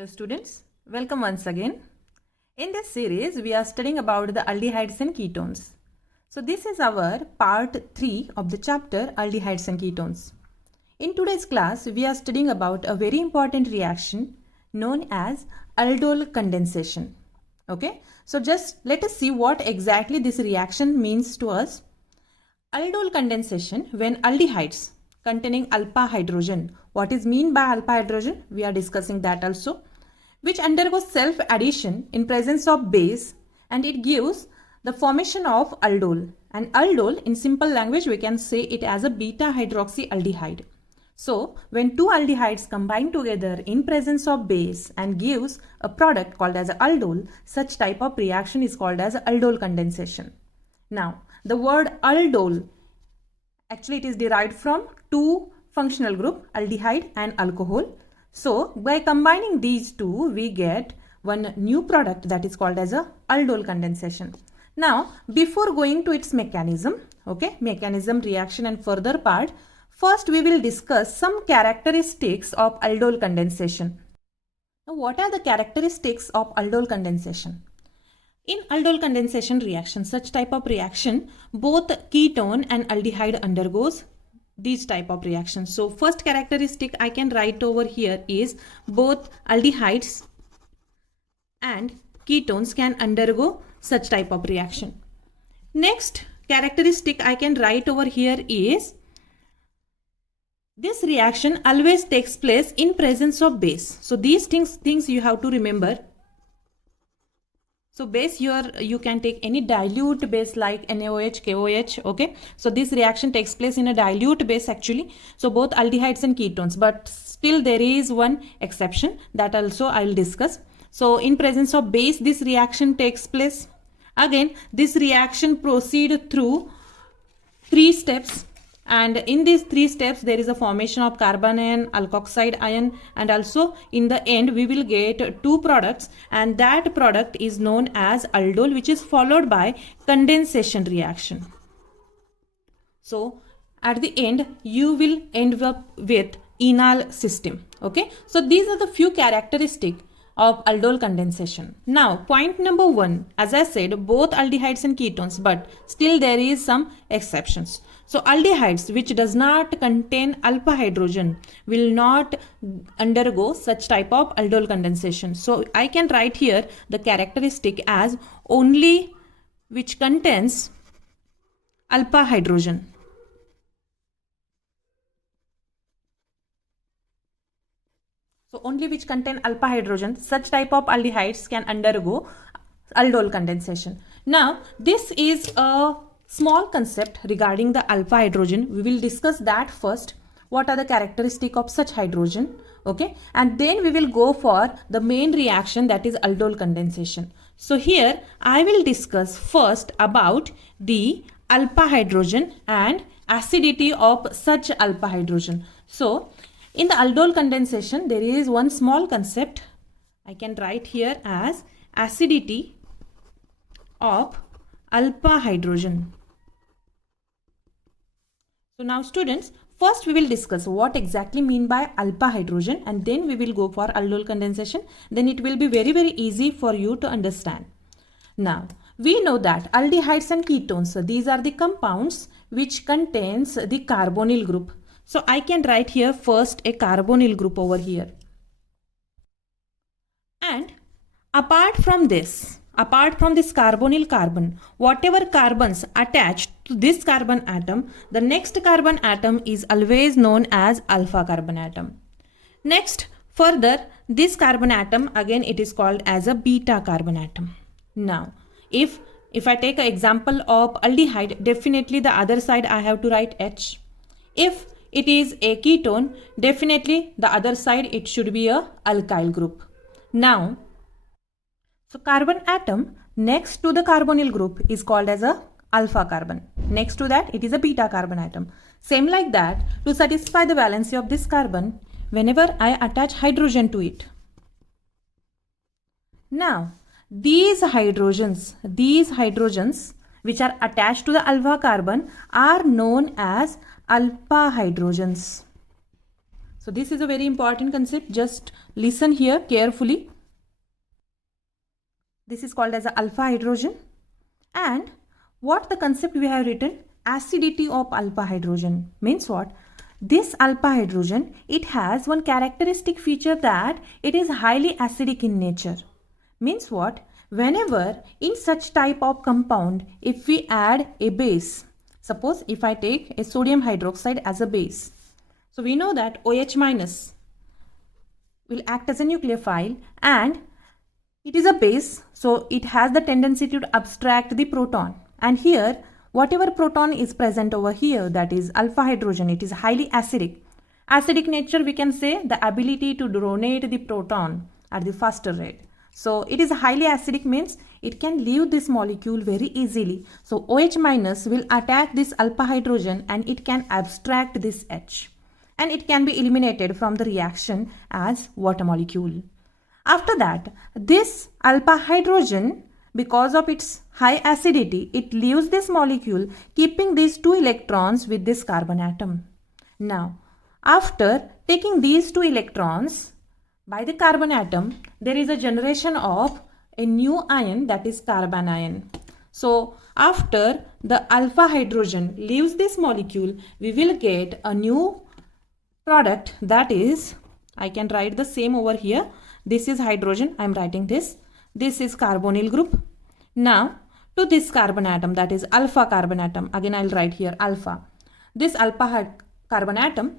Hello students, welcome once again. In this series, we are studying about the aldehydes and ketones. So this is our part 3 of the chapter aldehydes and ketones. In today's class, we are studying about a very important reaction known as aldol condensation. Okay, so just let us see what exactly this reaction means to us. Aldol condensation, when aldehydes containing alpha hydrogen. What is mean by alpha hydrogen? We are discussing that also. Which undergoes self addition in presence of base and it gives the formation of aldol. And aldol, in simple language, we can say it as a beta hydroxyaldehyde. So when two aldehydes combine together in presence of base and gives a product called as aldol, such type of reaction is called as aldol condensation. Now, the word aldol, actually it is derived from two functional group, aldehyde and alcohol. So by combining these two, we get one new product that is called as a aldol condensation. Now, before going to its mechanism, mechanism, reaction and further part, first we will discuss some characteristics of aldol condensation. Now, what are the characteristics of aldol condensation? In aldol condensation reaction, such type of reaction, both ketone and aldehyde undergoes these type of reactions. So first characteristic I can write over here is both aldehydes and ketones can undergo such type of reaction. Next characteristic I can write over here is this reaction always takes place in presence of base. So these things you have to remember. So base here you can take any dilute base like NaOH, KOH, okay. So this reaction takes place in a dilute base actually. So both aldehydes and ketones, but still there is one exception that also I will discuss. So in presence of base this reaction takes place. Again this reaction proceeds through 3 steps. And in these 3 steps, there is a formation of carbon ion, alkoxide ion, and also in the end, we will get 2 products, and that product is known as aldol, which is followed by condensation reaction. So at the end, you will end up with enol system. Okay, so these are the few characteristics of aldol condensation. Now, point number 1, as I said, both aldehydes and ketones, but still there is some exceptions. So aldehydes which does not contain alpha hydrogen will not undergo such type of aldol condensation. So I can write here the characteristic as only which contains alpha hydrogen. So only which contain alpha hydrogen, such type of aldehydes can undergo aldol condensation. Now this is a small concept regarding the alpha hydrogen. We will discuss that first. What are the characteristics of such hydrogen? Okay, and then we will go for the main reaction, that is aldol condensation. So here I will discuss first about the alpha hydrogen and acidity of such alpha hydrogen. So in the aldol condensation there is one small concept I can write here as acidity of alpha hydrogen. So now students, first we will discuss what exactly mean by alpha hydrogen, and then we will go for aldol condensation. Then it will be very easy for you to understand. Now we know that aldehydes and ketones, so these are the compounds which contains the carbonyl group. So I can write here first a carbonyl group over here. And apart from this carbonyl carbon, whatever carbons attached to this carbon atom, the next carbon atom is always known as alpha carbon atom. Next, further, this carbon atom, again it is called as a beta carbon atom. Now, if I take an example of aldehyde, definitely the other side I have to write H. If it is a ketone, definitely the other side it should be a alkyl group. Now, so carbon atom next to the carbonyl group is called as a alpha carbon. Next to that it is a beta carbon atom. Same like that, to satisfy the valency of this carbon, whenever I attach hydrogen to it. Now these hydrogens which are attached to the alpha carbon are known as alpha hydrogens. So this is a very important concept. Just listen here carefully. This is called as a alpha hydrogen. And what the concept we have written, acidity of alpha hydrogen, means what? This alpha hydrogen, it has one characteristic feature that it is highly acidic in nature. Means what? Whenever in such type of compound, if we add a base, suppose if I take a sodium hydroxide as a base, so we know that OH minus will act as a nucleophile and it is a base, so it has the tendency to abstract the proton. And here, whatever proton is present over here, that is alpha hydrogen, it is highly acidic. Acidic nature, we can say the ability to donate the proton at the faster rate. So it is highly acidic means it can leave this molecule very easily. So OH minus will attack this alpha hydrogen and it can abstract this H. And it can be eliminated from the reaction as water molecule. After that, this alpha hydrogen, because of its high acidity, it leaves this molecule keeping these 2 electrons with this carbon atom. Now, after taking these 2 electrons by the carbon atom, there is a generation of a new ion, that is carbon ion. So, after the alpha hydrogen leaves this molecule, we will get a new product, that is, I can write the same over here. This is hydrogen, I am writing this. This is carbonyl group. Now, to this carbon atom, that is alpha carbon atom, again I will write here alpha. This alpha carbon atom,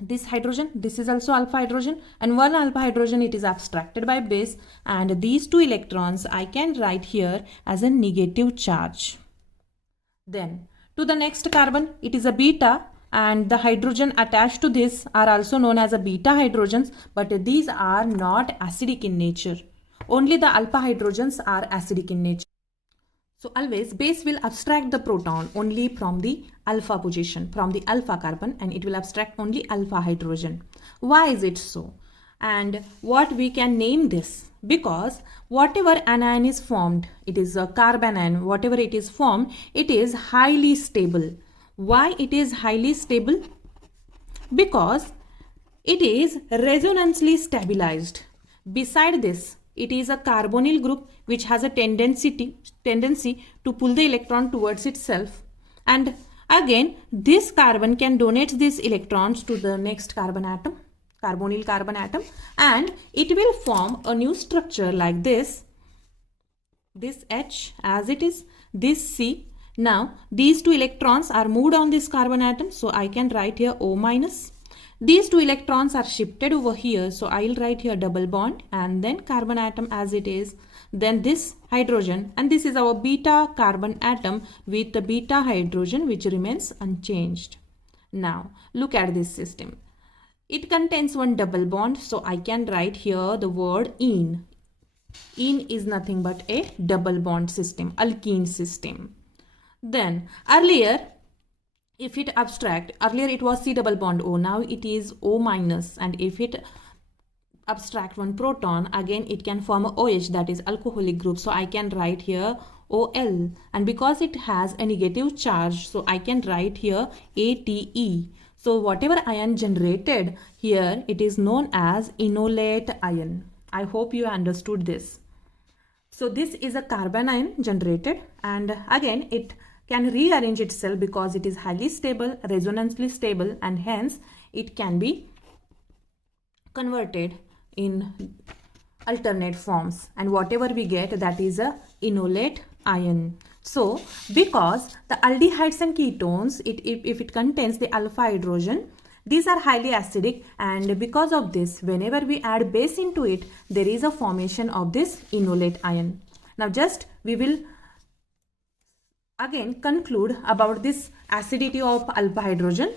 this hydrogen, this is also alpha hydrogen, and one alpha hydrogen, it is abstracted by base, and these 2 electrons I can write here as a negative charge. Then, to the next carbon, it is a beta, and the hydrogen attached to this are also known as a beta hydrogens, but these are not acidic in nature. Only the alpha hydrogens are acidic in nature. So always base will abstract the proton only from the alpha position, from the alpha carbon, and it will abstract only alpha hydrogen. Why is it so? And what we can name this? Because whatever anion is formed, it is a carbon ion, whatever it is formed, it is highly stable. Why it is highly stable? Because it is resonantly stabilized. Beside this, it is a carbonyl group which has a tendency to pull the electron towards itself. And again, this carbon can donate these electrons to the next carbon atom, carbonyl carbon atom, and it will form a new structure like this. This H as it is, this C. Now, these 2 electrons are moved on this carbon atom, so I can write here O minus. These 2 electrons are shifted over here, so I will write here double bond and then carbon atom as it is. Then this hydrogen, and this is our beta carbon atom with the beta hydrogen which remains unchanged. Now, look at this system. It contains one double bond, so I can write here the word ene. Ene is nothing but a double bond system, alkene system. Then earlier, if it abstract, earlier it was C double bond O, now it is O minus, and if it abstract one proton, again it can form a OH, that is alcoholic group, so I can write here OL, and because it has a negative charge, so I can write here ATE. So whatever ion generated here, it is known as enolate ion. I hope you understood this. So this is a carbon ion generated, and again it can rearrange itself because it is highly stable, resonantly stable, and hence it can be converted in alternate forms, and whatever we get, that is a enolate ion. So because the aldehydes and ketones, if it contains the alpha hydrogen, these are highly acidic, and because of this, whenever we add base into it, there is a formation of this enolate ion. Now just we will again conclude about this acidity of alpha hydrogen.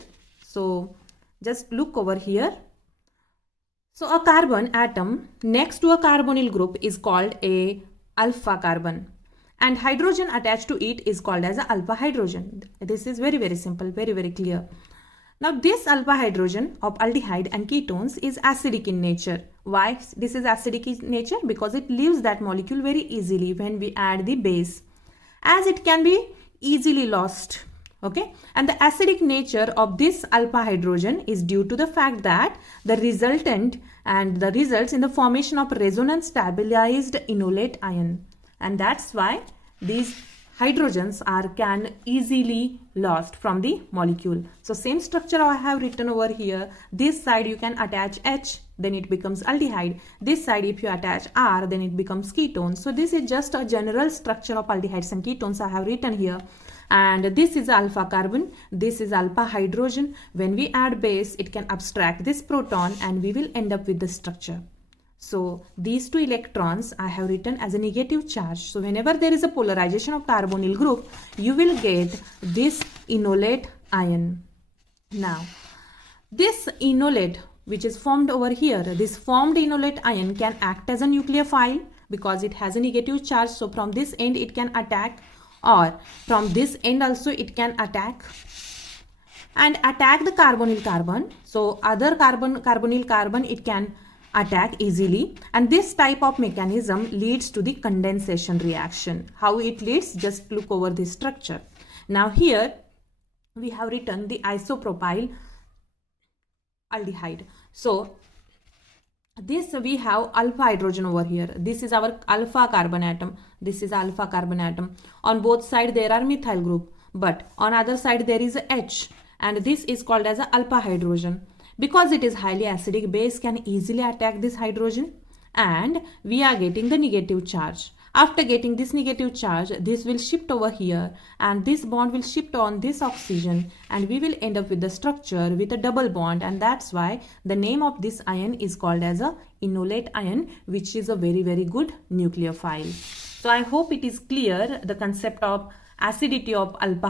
So just look over here. So a carbon atom next to a carbonyl group is called a alpha carbon, and hydrogen attached to it is called as a alpha hydrogen. This is very simple, very clear. Now this alpha hydrogen of aldehyde and ketones is acidic in nature. Why this is acidic in nature? Because it leaves that molecule very easily when we add the base, as it can be easily lost Okay, and the acidic nature of this alpha hydrogen is due to the fact that the resultant and the results in the formation of resonance stabilized enolate ion, and that's why these hydrogens can easily lost from the molecule. So same structure I have written over here. This side you can attach H, then it becomes aldehyde. This side if you attach R, then it becomes ketone. So this is just a general structure of aldehydes and ketones I have written here. And this is alpha carbon, this is alpha hydrogen. When we add base, it can abstract this proton and we will end up with the structure. So these two electrons I have written as a negative charge. So whenever there is a polarization of carbonyl group, you will get this enolate ion. Now, this enolate which is formed over here, this formed enolate ion can act as a nucleophile because it has a negative charge. So from this end it can attack, or from this end also it can attack and attack the carbonyl carbon. So other carbonyl carbon it can attack easily, and this type of mechanism leads to the condensation reaction. How it leads? Just look over this structure. Now here we have written the isopropyl aldehyde. So this we have alpha hydrogen over here. This is our alpha carbon atom. This is alpha carbon atom. On both sides there are methyl group, but on other side there is a H, and this is called as a alpha hydrogen. Because it is highly acidic, base can easily attack this hydrogen and we are getting the negative charge. After getting this negative charge, this will shift over here and this bond will shift on this oxygen, and we will end up with the structure with a double bond, and that's why the name of this ion is called as a enolate ion, which is a very good nucleophile. So I hope it is clear the concept of acidity of alpha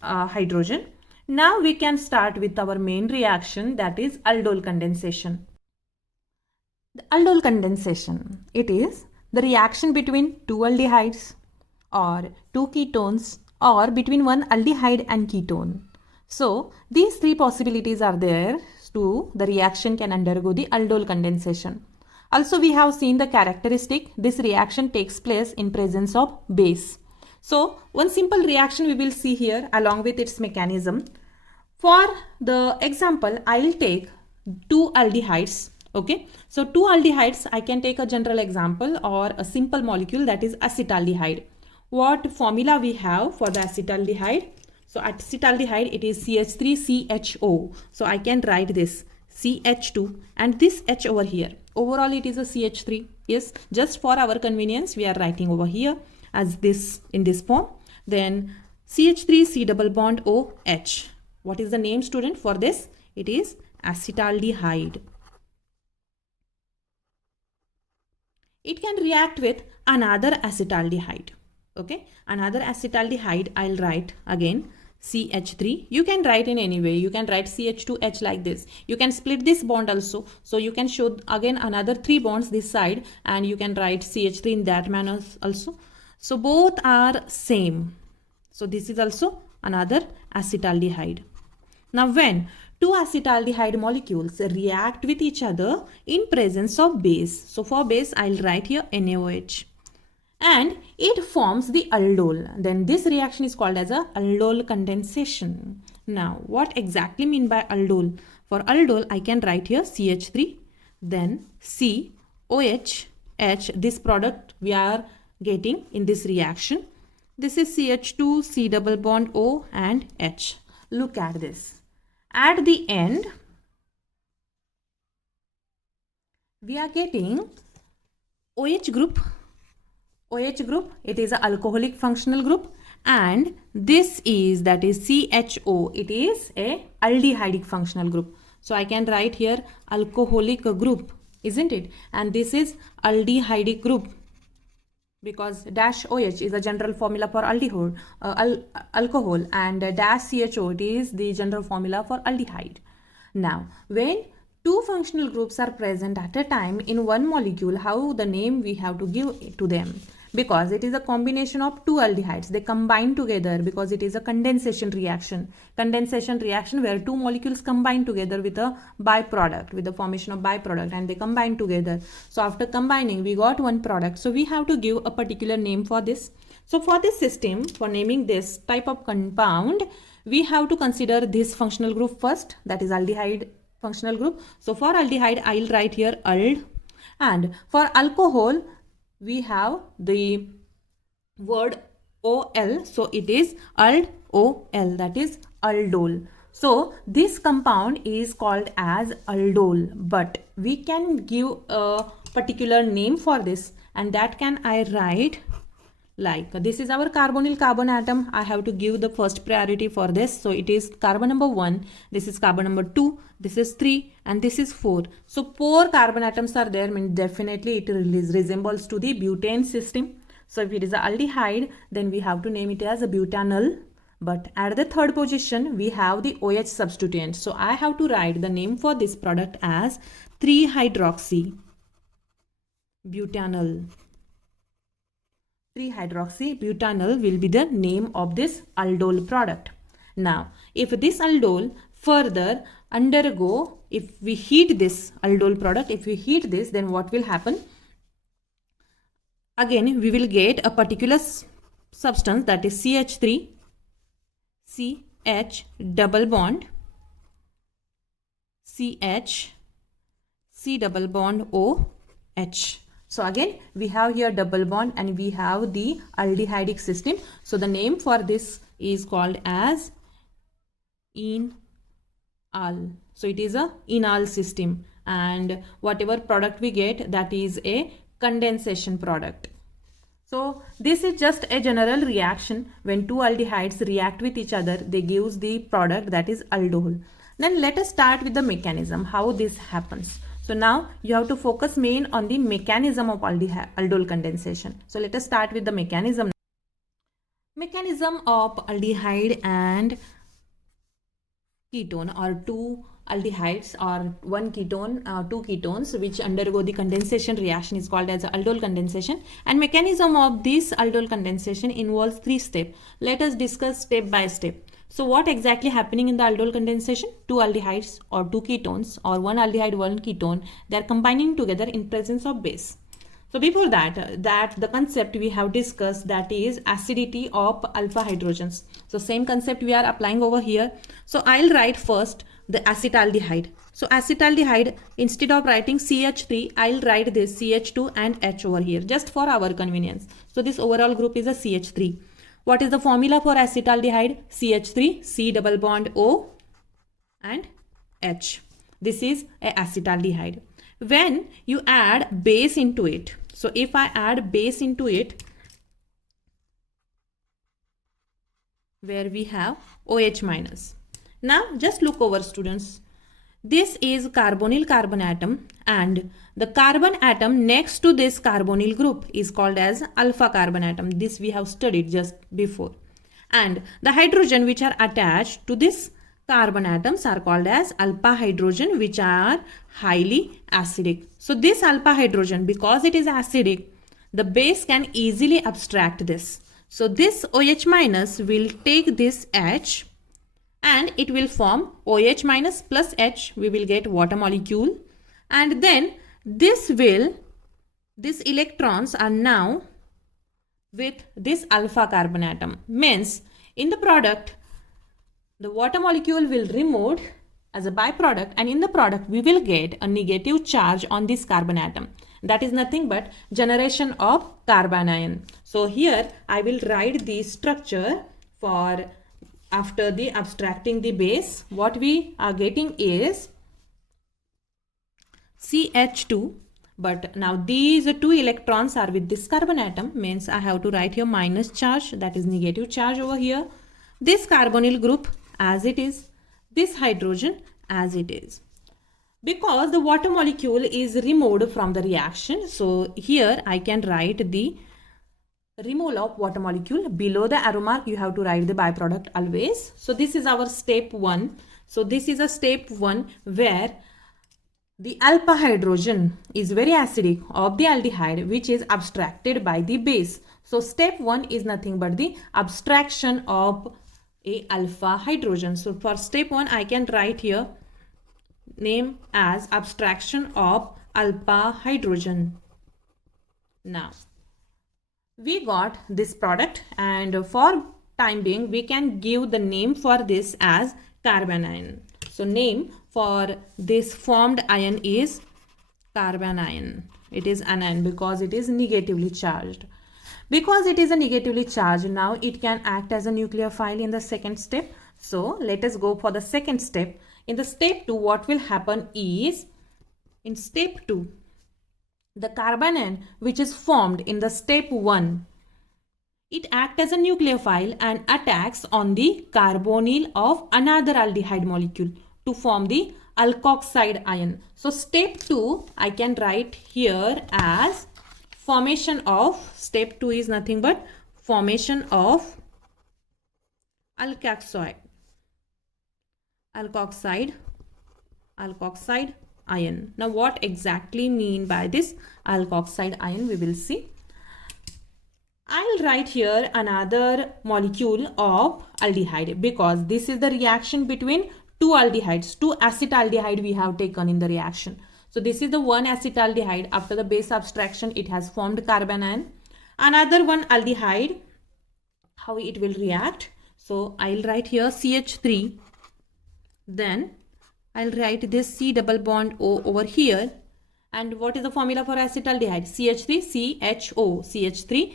hydrogen. Now we can start with our main reaction, that is aldol condensation. The aldol condensation, it is the reaction between two aldehydes or two ketones or between one aldehyde and ketone. So these three possibilities are there to the reaction can undergo the aldol condensation. Also we have seen the characteristic, this reaction takes place in presence of base. So one simple reaction we will see here along with its mechanism. For the example, I'll take two aldehydes. Okay, so two aldehydes, I can take a general example or a simple molecule, that is acetaldehyde. What formula we have for the acetaldehyde? So acetaldehyde, it is CH3CHO. So I can write this CH2 and this H over here. Overall it is a CH3. Yes, just for our convenience we are writing over here as this in this form. Then CH3 C double bond OH. What is the name, student, for this? It is acetaldehyde. It can react with another acetaldehyde. Okay, another acetaldehyde, I'll write again CH3. You can write in any way. You can write CH2H like this. You can split this bond also. So you can show again another 3 bonds this side, and you can write CH3 in that manner also. So both are same. So this is also another acetaldehyde. Now when two acetaldehyde molecules react with each other in presence of base. So for base I'll write here NaOH. And it forms the aldol. Then this reaction is called as a aldol condensation. Now what exactly mean by aldol? For aldol I can write here CH3, then C, OH, H. This product we are getting in this reaction. This is CH2, C double bond O and H. Look at this. At the end, we are getting OH group. OH group, it is an alcoholic functional group, and this is, that is CHO, it is a aldehydic functional group. So I can write here alcoholic group, isn't it? And this is aldehydic group, because dash OH is a general formula for alcohol, and dash CHO, it is the general formula for aldehyde. Now when two functional groups are present at a time in one molecule, how the name we have to give to them? Because it is a combination of two aldehydes, they combine together because it is a condensation reaction. Condensation reaction where two molecules combine together with a byproduct, with the formation of byproduct, and they combine together. So after combining we got one product. So we have to give a particular name for this. So for this system, for naming this type of compound, we have to consider this functional group first, that is aldehyde functional group. So for aldehyde, I'll write here ald, and for alcohol, we have the word ol, so it is aldol, that is aldol. So this compound is called as aldol, but we can give a particular name for this, and that can I write like this is our carbonyl carbon atom. I have to give the first priority for this, so it is carbon number 1, this is carbon number 2, this is 3, and this is 4. So 4 carbon atoms are there, means definitely it resembles to the butane system. So if it is a aldehyde, then we have to name it as a butanol. But at the third position, we have the OH substituent. So I have to write the name for this product as 3-hydroxy butanol. 3-hydroxy butanol will be the name of this aldol product. Now, if this aldol further undergo, if we heat this aldol product, if we heat this, then what will happen? Again, we will get a particular substance, that is CH3, CH double bond, CH, C double bond OH. So again, we have here double bond and we have the aldehydic system. So the name for this is called as enal. So it is a enal system, and whatever product we get, that is a condensation product. So this is just a general reaction. When two aldehydes react with each other, they give the product that is aldol. Then let us start with the mechanism, how this happens. So now you have to focus main on the mechanism of aldol condensation. So let us start with the mechanism. Mechanism of aldehyde and ketone, or two aldehydes or one ketone, two ketones which undergo the condensation reaction is called as aldol condensation. And mechanism of this aldol condensation involves 3 steps. Let us discuss step by step. So what exactly happening in the aldol condensation? Two aldehydes or two ketones, or one aldehyde, one ketone, they are combining together in presence of base. So before that, the concept we have discussed, that is acidity of alpha hydrogens. So same concept we are applying over here. So I'll write first the acetaldehyde. So acetaldehyde, instead of writing CH3, I'll write this CH2 and H over here, just for our convenience. So this overall group is a CH3. What is the formula for acetaldehyde? CH3, C double bond O and H. This is a acetaldehyde. When you add base into it, so if I add base into it, where we have OH minus. Now just look over, students. This is carbonyl carbon atom, and the carbon atom next to this carbonyl group is called as alpha carbon atom. This we have studied just before. And the hydrogen which are attached to this carbon atoms are called as alpha hydrogen, which are highly acidic. So this alpha hydrogen, because it is acidic, the base can easily abstract this. So this OH minus will take this H, and it will form OH minus plus H. We will get water molecule, and then these electrons are now with this alpha carbon atom. Means in the product, the water molecule will removed as a byproduct, and in the product we will get a negative charge on this carbon atom. That is nothing but generation of carbanion. So here I will write the structure for after the abstracting the base. What we are getting is CH2, but now these 2 electrons are with this carbon atom, means I have to write here minus charge, that is negative charge over here. This carbonyl group as it is, this hydrogen as it is. Because the water molecule is removed from the reaction, so here I can write the removal of water molecule. Below the arrow mark you have to write the byproduct always. So this is our step 1. So this is a step 1 where the alpha hydrogen is very acidic of the aldehyde, which is abstracted by the base. So step 1 is nothing but the abstraction of a alpha hydrogen. So for step 1 I can write here name as abstraction of alpha hydrogen. Now we got this product, and for time being, we can give the name for this as carbon ion. So name for this formed ion is carbon ion. It is anion because it is negatively charged. Because it is a negatively charged, now it can act as a nucleophile in the second step. So let us go for the second step. In the step 2, what will happen is, in step 2, the carbon ion which is formed in the step 1, it acts as a nucleophile and attacks on the carbonyl of another aldehyde molecule to form the alkoxide ion. So step 2 I can write here as formation of, step 2 is nothing but formation of alkoxide ion. Now what exactly mean by this alkoxide ion, we will see. I'll write here another molecule of aldehyde because this is the reaction between two aldehydes, two acetaldehyde we have taken in the reaction. So this is the one acetaldehyde. After the base subtraction, it has formed carbon ion. Another one aldehyde, how it will react. So I'll write here CH3. Then I'll write this C double bond O over here. And what is the formula for acetaldehyde? CH3 CHO. CH3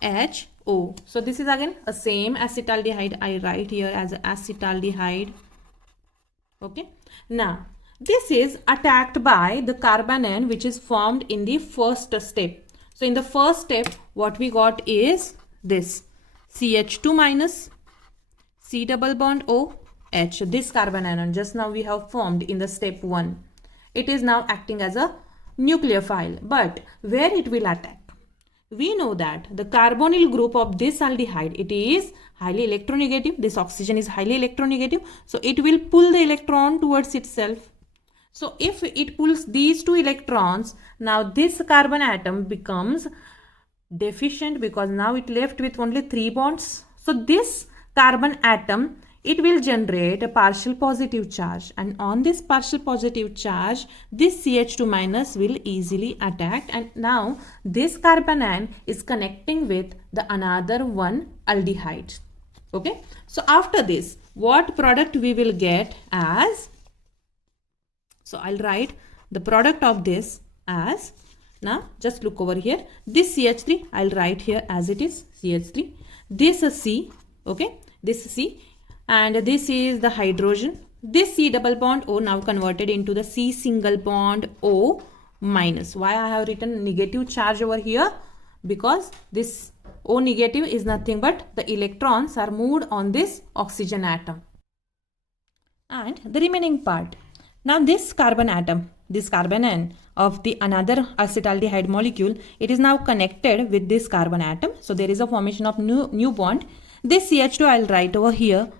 CCHO. So this is again a same acetaldehyde. I write here as acetaldehyde. Okay. Now this is attacked by the carbon ion which is formed in the first step. So in the first step, what we got is this CH2 minus C double bond O H. This carbon ion just now we have formed in the step 1. It is now acting as a nucleophile. But where it will attack? We know that the carbonyl group of this aldehyde, it is highly electronegative. This oxygen is highly electronegative. So it will pull the electron towards itself. So if it pulls these two electrons, now this carbon atom becomes deficient because now it left with only 3 bonds. So this carbon atom, it will generate a partial positive charge, and on this partial positive charge, this CH2 minus will easily attack, and now this carbon ion is connecting with the another one aldehyde. Okay, so after this, what product we will get as, so I'll write the product of this as, now just look over here, this CH3 I'll write here as it is CH3, this is C, okay, this is C, and this is the hydrogen. This C double bond O now converted into the C single bond O minus. Why I have written negative charge over here? Because this O negative is nothing but the electrons are moved on this oxygen atom. And the remaining part. Now this carbon atom, this carbon ion of the another acetaldehyde molecule, it is now connected with this carbon atom. So there is a formation of new bond. This CH2 I'll write over here,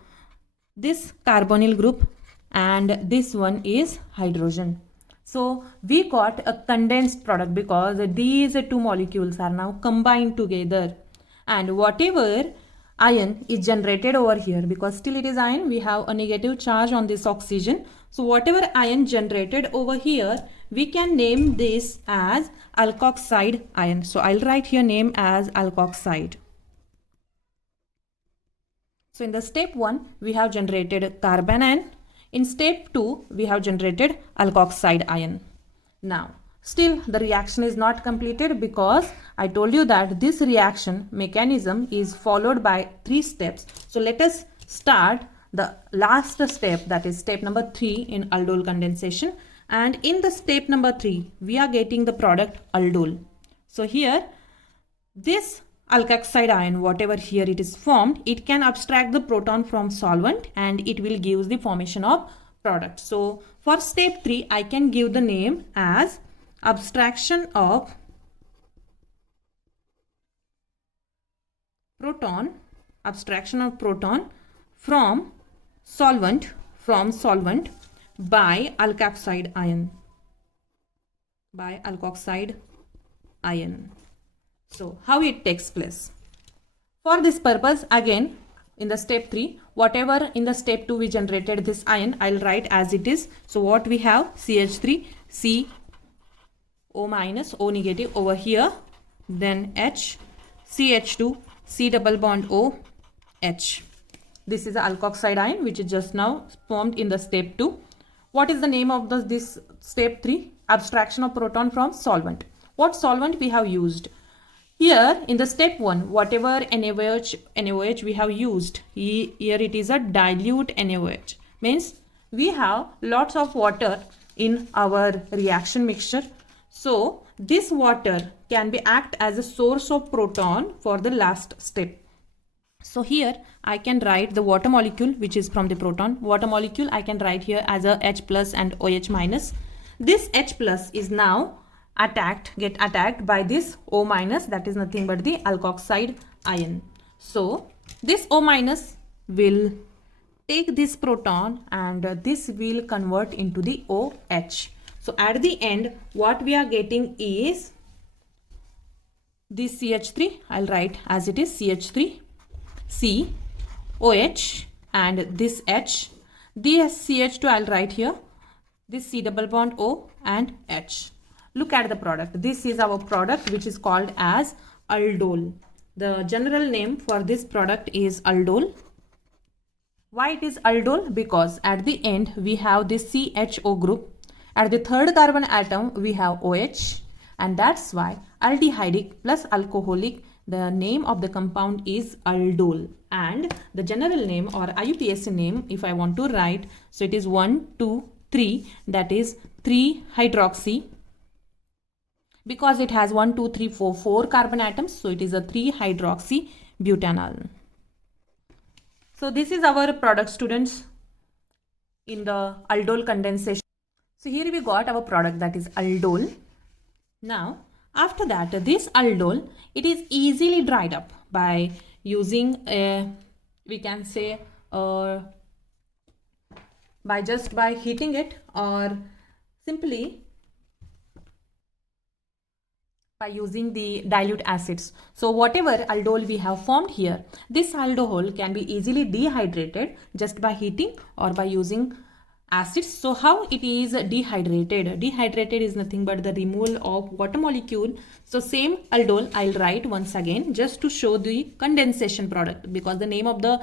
this carbonyl group, and this one is hydrogen. So we got a condensed product because these two molecules are now combined together, and whatever ion is generated over here, because still it is ion, we have a negative charge on this oxygen. So whatever ion generated over here, we can name this as alkoxide ion. So I'll write here name as alkoxide. So in the step 1, we have generated carbon ion. In step 2, we have generated alkoxide ion. Now, still the reaction is not completed because I told you that this reaction mechanism is followed by 3 steps. So let us start the last step, that is step number 3 in aldol condensation. And in the step number 3, we are getting the product aldol. So here, this alkoxide ion, whatever here it is formed, it can abstract the proton from solvent and it will give the formation of product. So for step 3, I can give the name as abstraction of proton from solvent by alkoxide ion. So how it takes place? For this purpose, again in the step 3, whatever in the step 2 we generated this ion, I'll write as it is. So what we have, CH3 C O minus O negative over here, then H CH2 C double bond O, H. This is the alkoxide ion which is just now formed in the step 2. What is the name of this step 3? Abstraction of proton from solvent. What solvent we have used? Here in the step 1, whatever NaOH we have used, here it is a dilute NaOH. Means we have lots of water in our reaction mixture. So this water can be act as a source of proton for the last step. So here I can write the water molecule which is from the proton. Water molecule I can write here as a H plus and OH minus. This H plus is now get attacked by this O minus, that is nothing but the alkoxide ion. So this O minus will take this proton and this will convert into the OH. So at the end what we are getting is this CH3, I'll write as it is CH3, C, OH and this H, this CH2 I'll write here, this C double bond O and H. Look at the product. This is our product which is called as aldol. The general name for this product is aldol. Why it is aldol? Because at the end we have this CHO group. At the third carbon atom we have OH, and that's why aldehydic plus alcoholic, the name of the compound is aldol, and the general name or IUPAC name if I want to write, so it is 1, 2, 3, that is 3-hydroxy. Because it has 1, 2, 3, 4 carbon atoms, so it is a 3-hydroxy butanol. So this is our product, students, in the aldol condensation. So here we got our product, that is aldol. Now after that, this aldol, it is easily dried up by using we can say by heating it, or simply by using the dilute acids. So whatever aldol we have formed here, this alcohol can be easily dehydrated just by heating or by using acids. So how it is dehydrated? Dehydrated is nothing but the removal of water molecule. So same aldol I'll write once again just to show the condensation product, because the name of the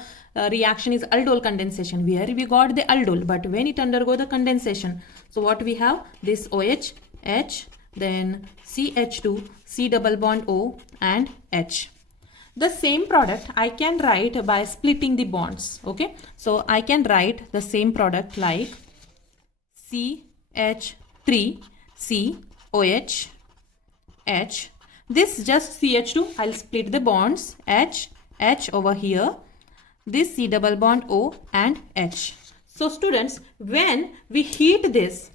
reaction is aldol condensation, where we got the aldol, but when it undergo the condensation, so what we have, this OH, H, then CH2, C double bond O and H. The same product I can write by splitting the bonds. Okay, so I can write the same product like CH3, C, OH, H. This just CH2, I'll split the bonds, H, H over here, this C double bond O and H. So students, when we heat this,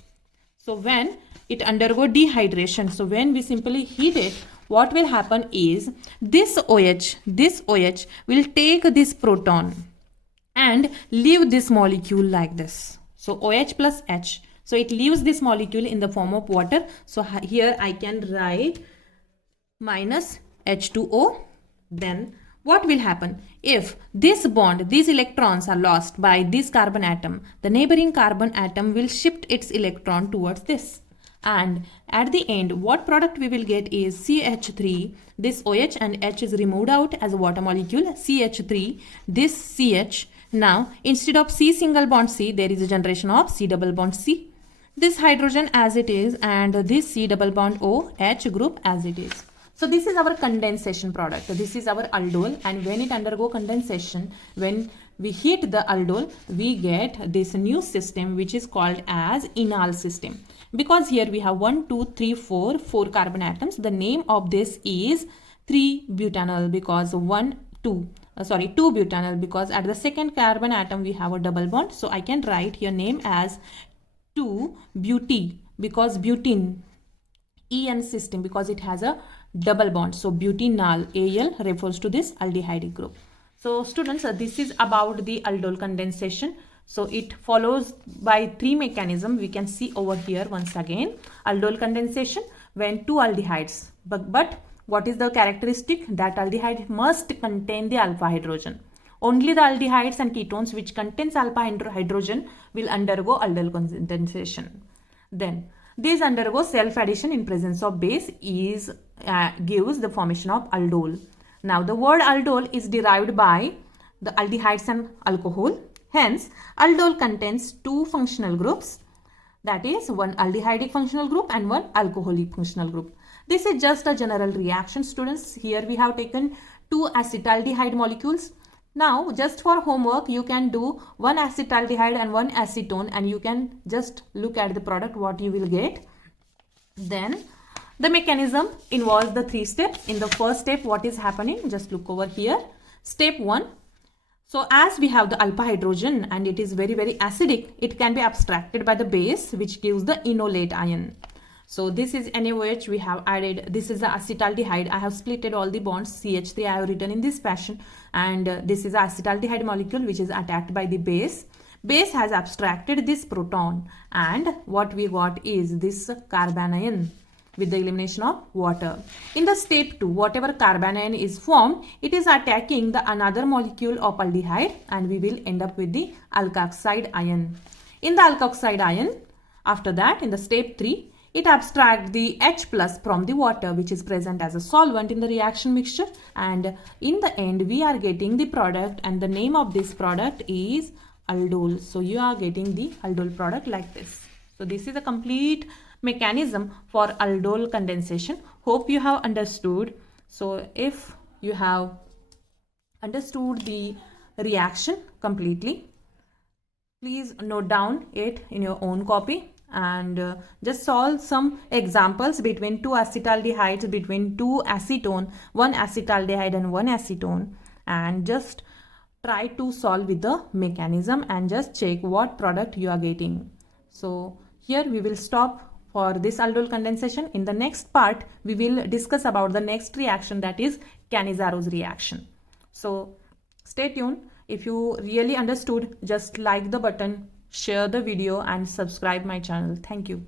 so when it undergo dehydration, so when we simply heat it, what will happen is this OH will take this proton and leave this molecule like this. So OH plus H. So it leaves this molecule in the form of water. So here I can write minus H2O. Then what will happen? If this bond, these electrons are lost by this carbon atom, the neighboring carbon atom will shift its electron towards this. And at the end, what product we will get is CH3. This OH and H is removed out as a water molecule. CH3, this CH. Now, instead of C single bond C, there is a generation of C double bond C. This hydrogen as it is, and this C double bond O, H group as it is. So this is our condensation product. This is our aldol, and when it undergo condensation, when we heat the aldol, we get this new system which is called as enol system. Because here we have 1, 2, 3, 4 carbon atoms. The name of this is 3-butanol, because 2 butanol, because at the second carbon atom we have a double bond. So I can write here name as 2-buty, because butene, En system, because it has a double bond. So butanol, Al refers to this aldehyde group. So students, this is about the aldol condensation. So it follows by 3 mechanisms. We can see over here once again. Aldol condensation, when 2 aldehydes. But what is the characteristic? That aldehyde must contain the alpha hydrogen. Only the aldehydes and ketones which contains alpha hydrogen will undergo aldol condensation. Then these undergo self addition in presence of base gives the formation of aldol. Now the word aldol is derived by the aldehydes and alcohol. Hence, aldol contains two functional groups, that is one aldehydic functional group and one alcoholic functional group. This is just a general reaction, students. Here we have taken two acetaldehyde molecules. Now just for homework you can do one acetaldehyde and one acetone, and you can just look at the product what you will get. Then the mechanism involves the three steps. In the first step, what is happening? Just look over here. Step 1. So as we have the alpha hydrogen and it is very acidic, it can be abstracted by the base, which gives the enolate ion. So this is NaOH we have added. This is the acetaldehyde. I have splitted all the bonds. CH3 I have written in this fashion, and this is the acetaldehyde molecule which is attacked by the base. Base has abstracted this proton, and what we got is this carbanion with the elimination of water. In the step 2, whatever carbanion is formed, it is attacking the another molecule of aldehyde, and we will end up with the alkoxide ion. In the alkoxide ion, after that, in the step 3, it abstracts the H plus from the water which is present as a solvent in the reaction mixture, and in the end we are getting the product, and the name of this product is aldol. So you are getting the aldol product like this. So this is a complete mechanism for aldol condensation. Hope you have understood. So if you have understood the reaction completely, please note down it in your own copy, and just solve some examples between two acetaldehydes, between two acetone, one acetaldehyde and one acetone, and just try to solve with the mechanism and just check what product you are getting. So here we will stop for this aldol condensation. In the next part we will discuss about the next reaction, that is Cannizaro's reaction. So stay tuned. If you really understood, just like the button, share the video and subscribe my channel. Thank you.